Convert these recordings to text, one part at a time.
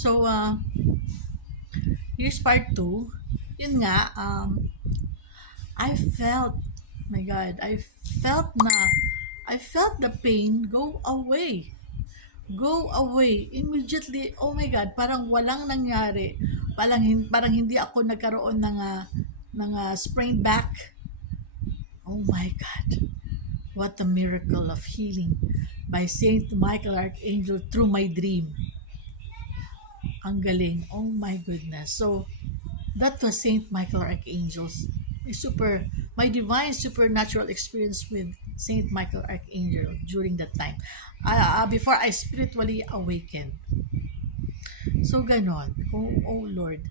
So, here's part 2. Yun nga, I felt, my God, I felt the pain go away. Go away. Immediately, oh my God, parang walang nangyari. Parang hindi ako nagkaroon ng sprained back. Oh my God. What a miracle of healing by Saint Michael Archangel through my dream. Ang galing. Oh my goodness. So, that was Saint Michael Archangel's my divine supernatural experience with Saint Michael Archangel during that time. Before I spiritually awakened. So, ganon. Oh Lord.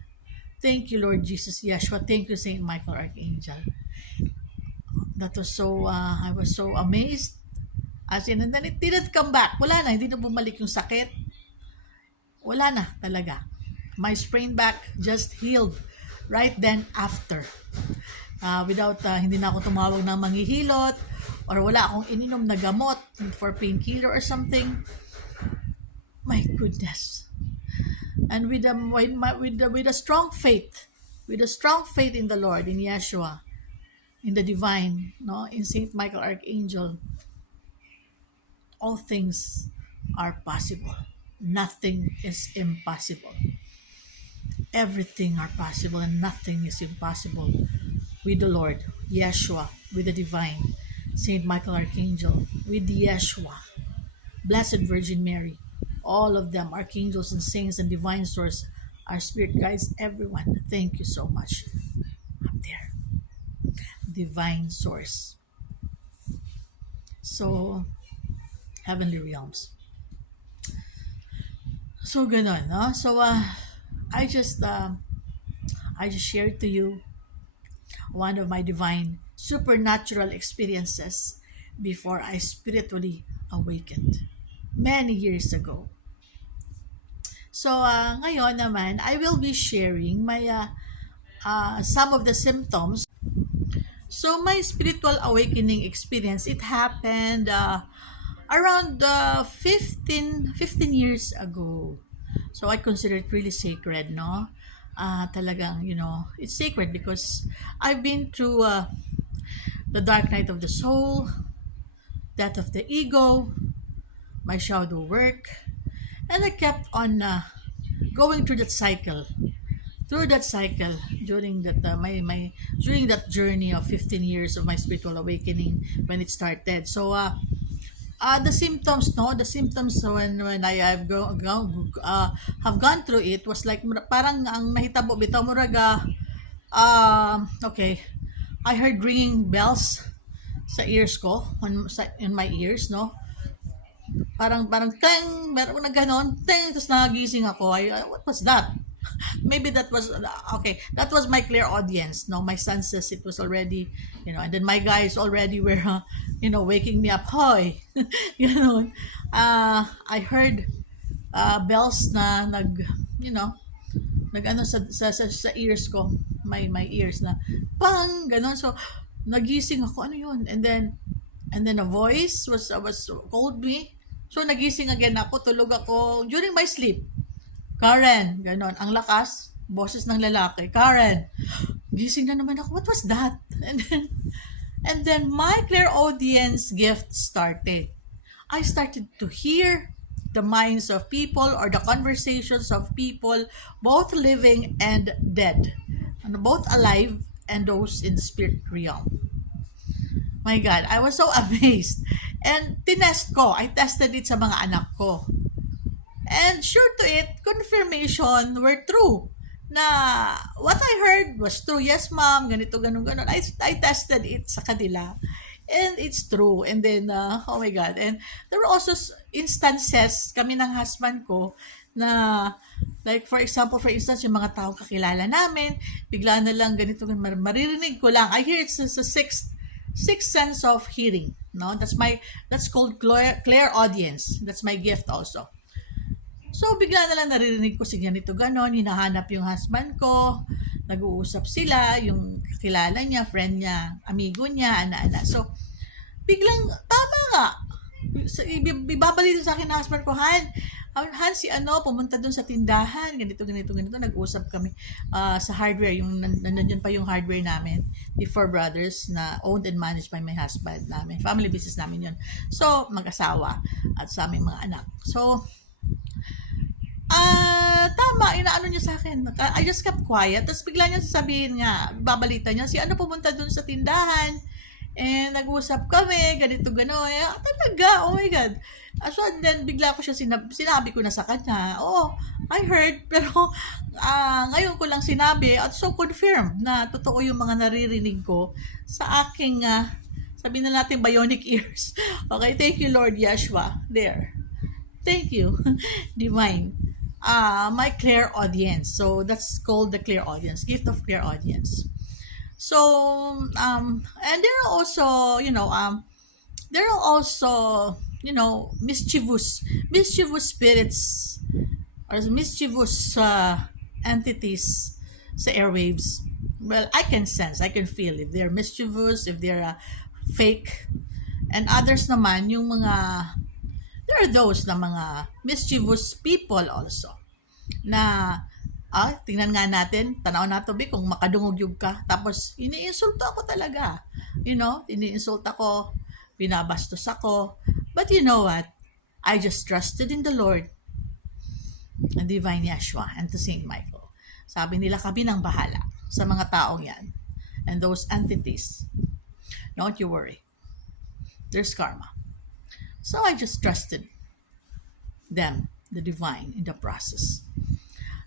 Thank you, Lord Jesus Yeshua. Thank you, Saint Michael Archangel. That was I was so amazed. As in, and then it didn't come back. Wala na, hindi na bumalik yung sakit. Wala na talaga. My sprained back just healed right then after. Without, hindi na ako tumawag ng manghihilot or wala akong ininom na gamot for painkiller or something. My goodness. And with a strong faith in the Lord, in Yeshua, in the divine, no, in Saint Michael Archangel, all things are possible. Nothing is impossible. Everything are possible and nothing is impossible with the Lord, Yeshua, with the divine, Saint Michael Archangel, with Yeshua, Blessed Virgin Mary, all of them, archangels and saints and divine source, our spirit guides everyone. Thank you so much. Up there. Divine source. So, heavenly realms. So, ganon, no? So, I just shared to you one of my divine supernatural experiences before I spiritually awakened many years ago. So, ngayon naman, I will be sharing my some of the symptoms. So, my spiritual awakening experience, it happened around 15 years ago. So, I consider it really sacred, no? Talagang, it's sacred because I've been through the dark night of the soul, death of the ego, my shadow work, and I kept on going through that cycle. During that during that journey of 15 years of my spiritual awakening when it started. So the symptoms when I have gone through it was like parang ang nahitabo bitaw muraga okay, I heard ringing bells sa ears ko in my ears, no, parang teng, meron na ganon teng, tapos nagising ako. What was that? Maybe that was okay. That was my clear audience. No, my senses. It was already, and then my guys already were, waking me up. Hoy, I heard bells na nag sa ears ko, my ears na pang ganon. So nagising ako. Ano yun? And then a voice was called me. So nagising again ako. Tulog ako during my sleep. Karen, ganon. Ang lakas, boses ng lalaki. Karen, gising na naman ako. What was that? And then my clairaudience gift started. I started to hear the minds of people or the conversations of people, both living and dead, and both alive and those in the spirit realm. My God, I was so amazed. And I tested it sa mga anak ko. And sure to it, confirmation were true. Na what I heard was true. Yes, ma'am, ganito, ganon. I tested it sa kanila. And it's true. And then, oh my God. And there were also instances, kami ng husband ko, na, like for instance, yung mga taong kakilala namin, bigla na lang ganito, maririnig ko lang. I hear it's a sixth sense of hearing. No? That's called clear audience. That's my gift also. So, bigla na lang naririnig ko si ganito ganon, hinahanap yung husband ko, nag-uusap sila, yung kakilala niya, friend niya, amigo niya, ana-ana. So, biglang, tama nga. Ibabalito sa akin ng husband ko, Han, Han, si ano, pumunta dun sa tindahan, ganito, ganito, ganito. Nag-usap kami sa hardware, yung nandun pa yung hardware namin, the Four Brothers, na owned and managed by my husband namin. Family business namin yun. So, mag-asawa at sa aming mga anak. So, tama, inaano niya sa akin. I just kept quiet. Tapos bigla niya sasabihin nga, babalita niya, si ano pumunta dun sa tindahan. And nag-usap kami, ganito, gano'n. Talaga, oh my God. So, and then, bigla ko siya sinabi ko na sa kanya, oh, I heard, pero ngayon ko lang sinabi, at so confirmed na totoo yung mga naririnig ko sa aking, sabi na natin, bionic ears. Okay, thank you, Lord Yeshua. There. Thank you, Divine. My clear audience. So that's called the clear audience, gift of clear audience. So and there are also, there are also, mischievous spirits or mischievous entities sa airwaves. Well, I can sense, I can feel if they're mischievous, if they're fake, and others naman yung mga, there are those na mga mischievous people also na tingnan nga natin, tanaw na to be kung makadungog ka, tapos iniinsulto ako talaga, iniinsulto ako, binabastos ako, but you know what, I just trusted in the Lord and Divine Yeshua and to Saint Michael. Sabi nila, kami nang bahala sa mga taong yan and those entities. Don't you worry, there's karma. So I just trusted them, the divine, in the process.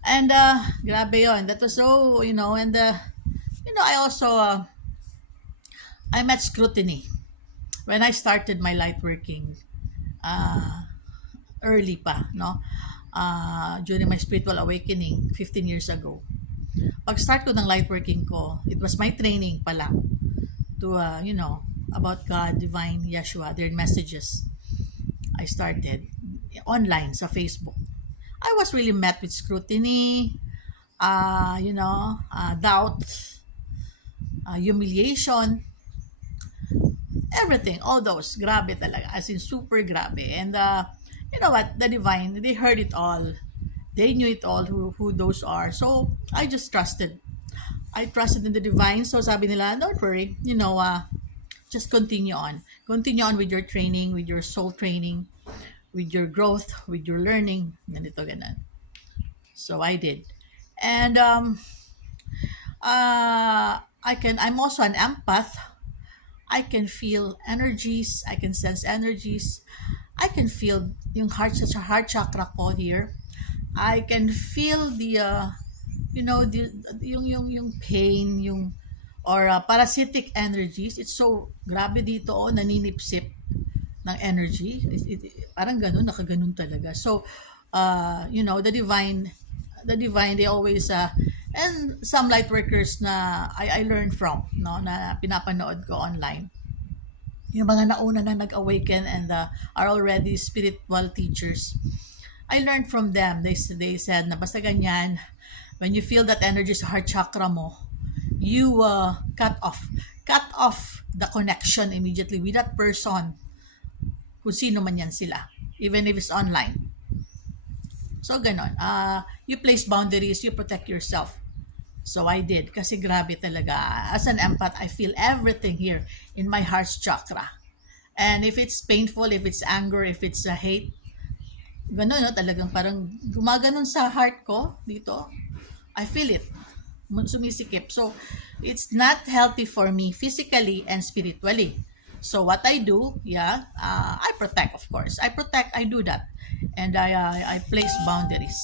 And grabe yun. That was so, and I also, I met scrutiny. When I started my light working, early pa, no? During my spiritual awakening, 15 years ago. Pag-start ko ng light working ko, it was my training pa lang to, about God, Divine, Yeshua, their messages. I started online sa Facebook. I was really met with scrutiny, doubt, humiliation, everything, all those, grabe talaga, as in super grabe. And you know what, the Divine, they heard it all. They knew it all, who those are. So, I just trusted. I trusted in the Divine. So, sabi nila, don't worry, just continue on. Continue on with your training, with your soul training, with your growth, with your learning. Ganito, ganon. So, I did. And I'm also an empath. I can feel energies. I can sense energies. I can feel yung heart chakra ko here. I can feel the yung pain, or parasitic energies. It's so grabe dito, naninipsip ng energy. Parang ganun, nakaganon talaga. So, the divine, they always, and some light workers na I learned from, no, na pinapanood ko online. Yung mga nauna na nag-awaken and are already spiritual teachers. I learned from them. They said na basta ganyan, when you feel that energy sa heart chakra mo, you cut off the connection immediately with that person, kung sino man yan sila, even if it's online. So, ganon. You place boundaries, you protect yourself. So, I did. Kasi grabe talaga. As an empath, I feel everything here in my heart's chakra. And if it's painful, if it's anger, if it's hate, ganon, no? Talagang parang gumaganon sa heart ko dito. I feel it. Sumisikip. So, it's not healthy for me physically and spiritually. So, what I do, I protect, of course. I do that. And I place boundaries.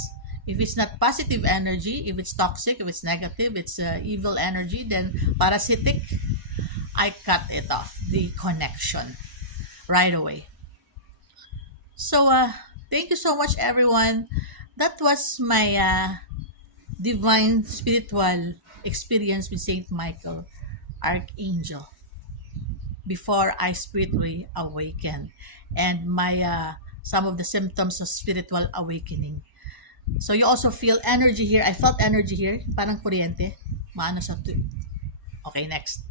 If it's not positive energy, if it's toxic, if it's negative, it's evil energy, then parasitic, I cut it off, the connection, right away. So, thank you so much, everyone. That was my divine spiritual experience with Saint Michael, Archangel, before I spiritually awakened, and my some of the symptoms of spiritual awakening. So you also feel energy here. I felt energy here, parang kuryente. Maano sa. Okay, next.